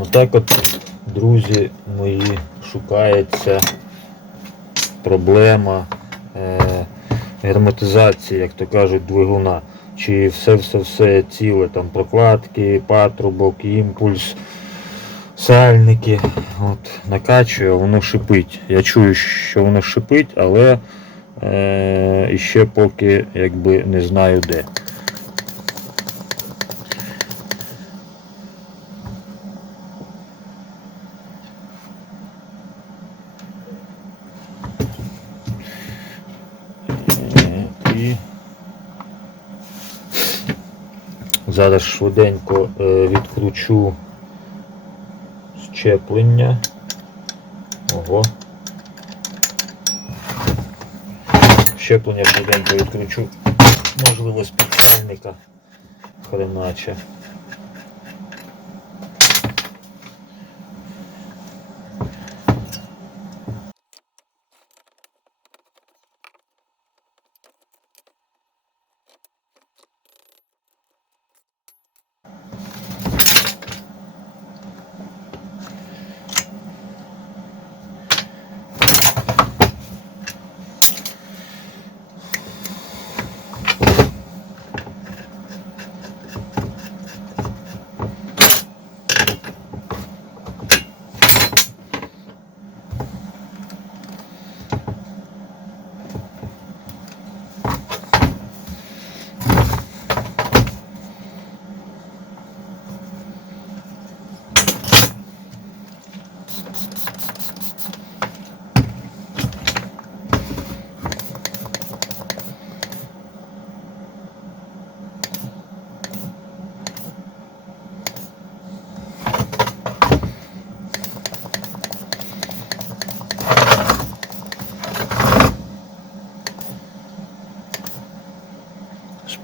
Отак от, друзі мої, шукається проблема е, герметизації, як то кажуть, двигуна. Чи все-все-все ціле, там прокладки, патрубок, імпульс, сальники. От, накачує, воно шипить. Я чую, що воно шипить, але е, іще поки якби не знаю де. Е, І зараз швиденько е, відкручу щеплення. Ого. Щеплення швиденько відкручу. Можливо, спеціальника хреначе.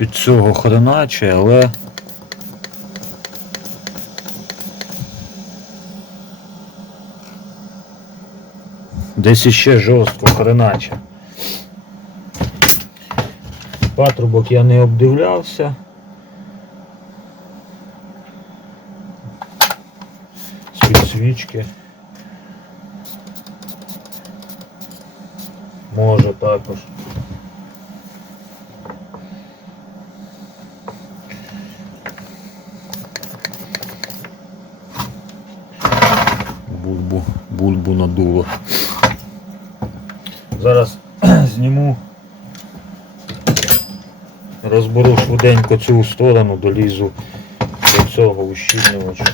З-під цього хреначе, але. Десь іще жорстко хреначе. Патрубок я не обдивлявся. Свічки. Може також. Бульбу надуло. Зараз зніму, розберу швиденько цю сторону, долізу до цього ущільнювача.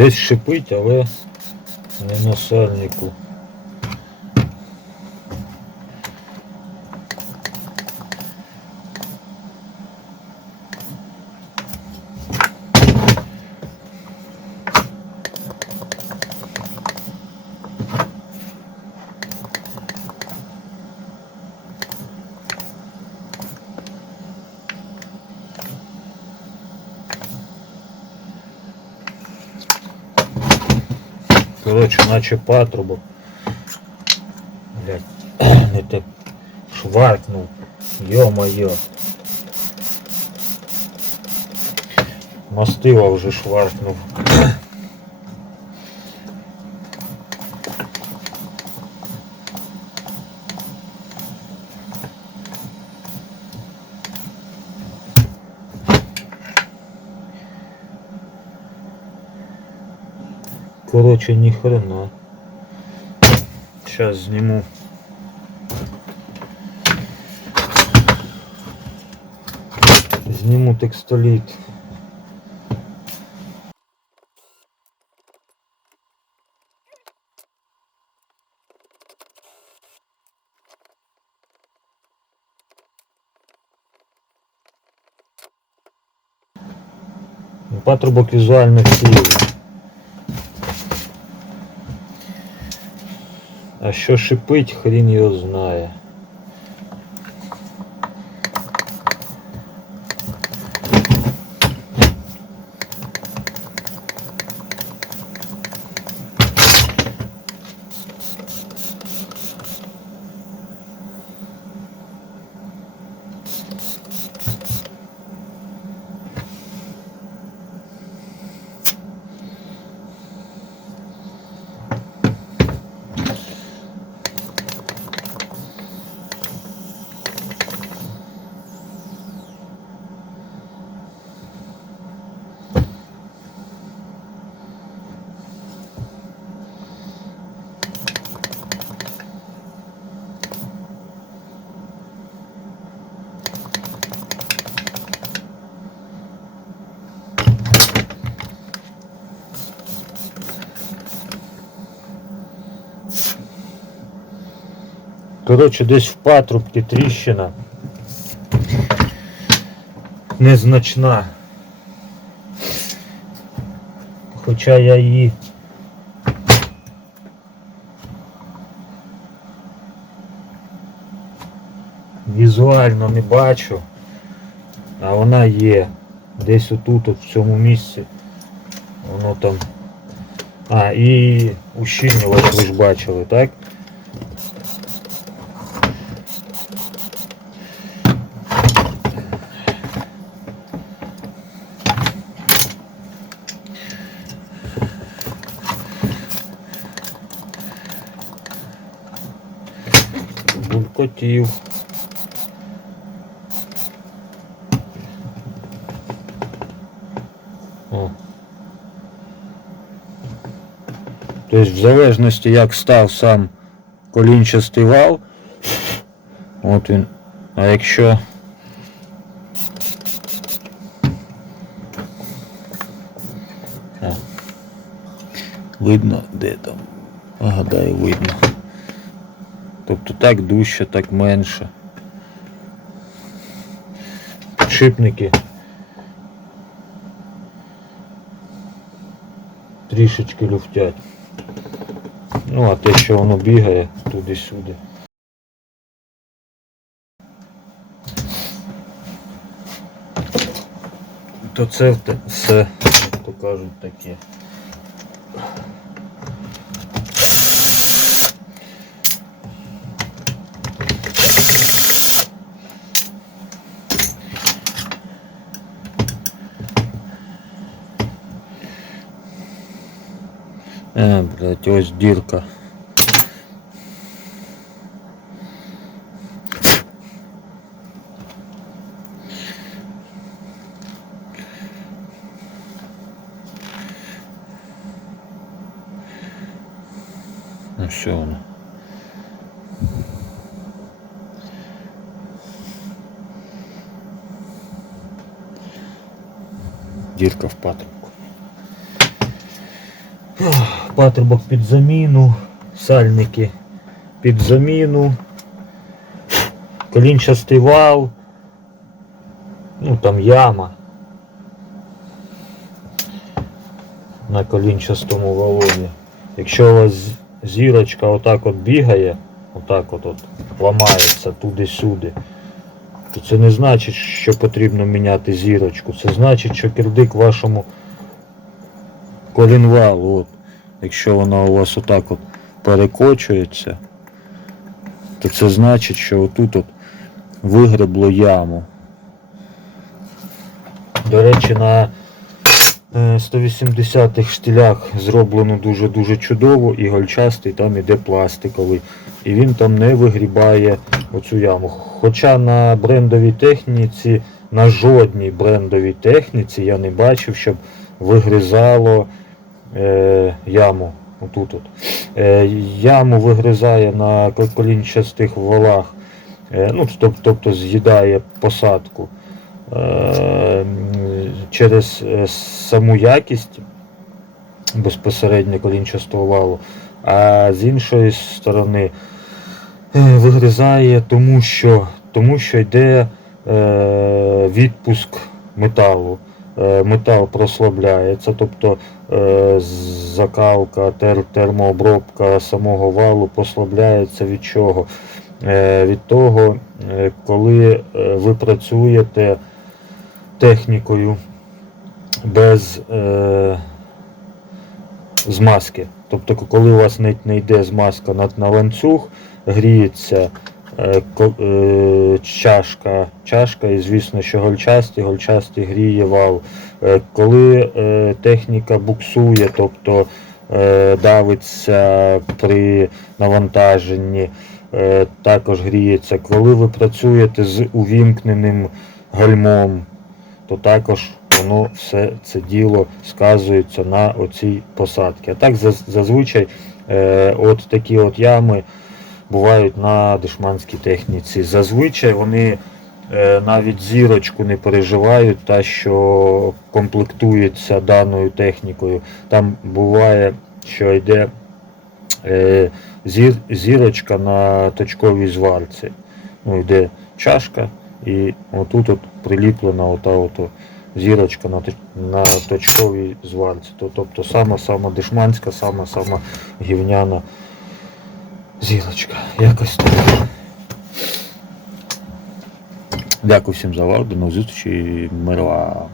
Десь шипить, але не на сальнику. Коротше, наче патрубок. Блять, не так шваркнув. Йо-моє. Мастила вже шваркнув. Короче, ни хрена. Сейчас сниму. Сниму текстолит. Патрубок візуально цілий. А що шипить, хрін його знає. Коротше, десь в патрубці тріщина. Незначна. Хоча я її візуально не бачу, а вона є. Десь отут, от в цьому місці. Воно там. А, і ущільнювач ви ж бачили, так? О. Тобто в залежності як став сам колінчастий вал, от він, а якщо видно де там, гадаю, видно. Тобто так дужче, так менше. Підшипники трішечки люфтять. Ну, а те, що воно бігає туди-сюди. То це все, як то кажуть, таке. Блядь, ось дірка. Ну все воно. Дірка в патрубку. Патрубок під заміну, сальники під заміну, колінчастий вал, ну там яма. На колінчастому валові. Якщо у вас зірочка отак от бігає, отак от, от ламається туди-сюди, то це не значить, що потрібно міняти зірочку. Це значить, що кирдик вашому колінвалу, от, якщо вона у вас отак от перекочується, то це значить, що отут от вигребло яму. До речі, на е, 180-х штилях зроблено дуже-дуже чудово і гольчастий там іде пластиковий. І він там не вигрібає оцю яму. Хоча на брендовій техніці, на жодній брендовій техніці я не бачив, щоб вигризало е, яму. Отут от. Е, яму вигризає на колінчастих валах, е, ну, тобто, тобто з'їдає посадку е, через е, саму якість безпосередньо колінчастого валу, а з іншої сторони е, вигризає, тому що, тому що йде е, відпуск металу. Е, Метал прослабляється, тобто е, закалка, термообробка самого валу послабляється від чого? Е, Від того, коли ви працюєте технікою без змазки. Тобто, коли у вас не, йде змазка на, ланцюг, гріється чашка, чашка, і звісно, що гольчасті, гольчасті гріє вал. Е, коли е, техніка буксує, тобто е, давиться при навантаженні, е, також гріється. Коли ви працюєте з увімкненим гальмом, то також воно все це діло сказується на оцій посадці. А так зазвичай е, от такі от ями бувають на дешманській техніці. Зазвичай вони е, навіть зірочку не переживають, та що комплектується даною технікою. Там буває, що йде е, зір, зірочка на точковій зварці. Ну, йде чашка, і отут от приліплена ота от зірочка на, на точковій зварці. То- Тобто сама сама дешманська, сама сама гівняна зірочка. Якось так. Дякую всім за увагу. До нових зустрічей. Мирла.